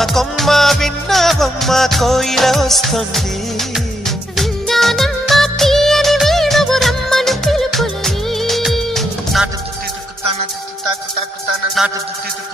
కొమ్మ విన్నావమ్మ కోయిల వస్తుంది. విన్నానమ్మ తీయని వేణువు రమ్మను పిలుపులని. నాటు దుత్తి దుక్కుతాన దుత్తి తాకు తాకుతాన నాటు దుత్తి